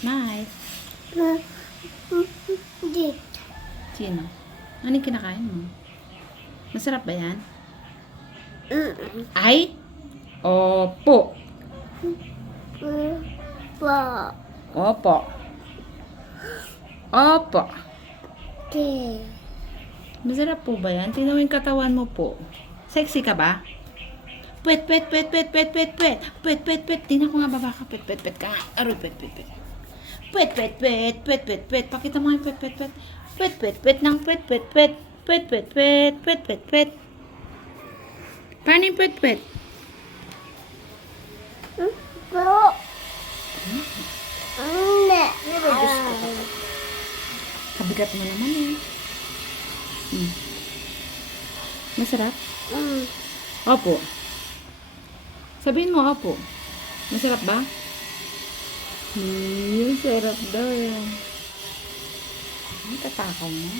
Smile. Hindi. Sino? Anong kinakain mo? Masarap ba yan? Ay? Opo. Pa. Opo. Opo. Okay. Masarap po ba yan? Tingnan mo yung katawan mo po. Sexy ka ba? Pwet, pwet, pwet, pwet, pwet, pwet, pwet. Pwet, pwet, pwet. Tingnan ko nga baba ka. Pwet, pwet, pwet ka nga. Aroy, pwet, pwet, pwet. Pwet, pwet, pwet, pwet, pwet, pwet. Pakita mo nga yung pwet, pwet, pwet. Pwet, pwet, pwet ng pwet, pwet, pwet. Pwet, pwet, pwet, pwet, pwet, pwet. Paano yung pwet, pwet? Po. Hindi. Pero Diyos ko. Kabigat mo naman eh. Masarap? Opo. Sabihin mo, opo. Masarap ba? Sarap daw yan. Ang tatakaw mo.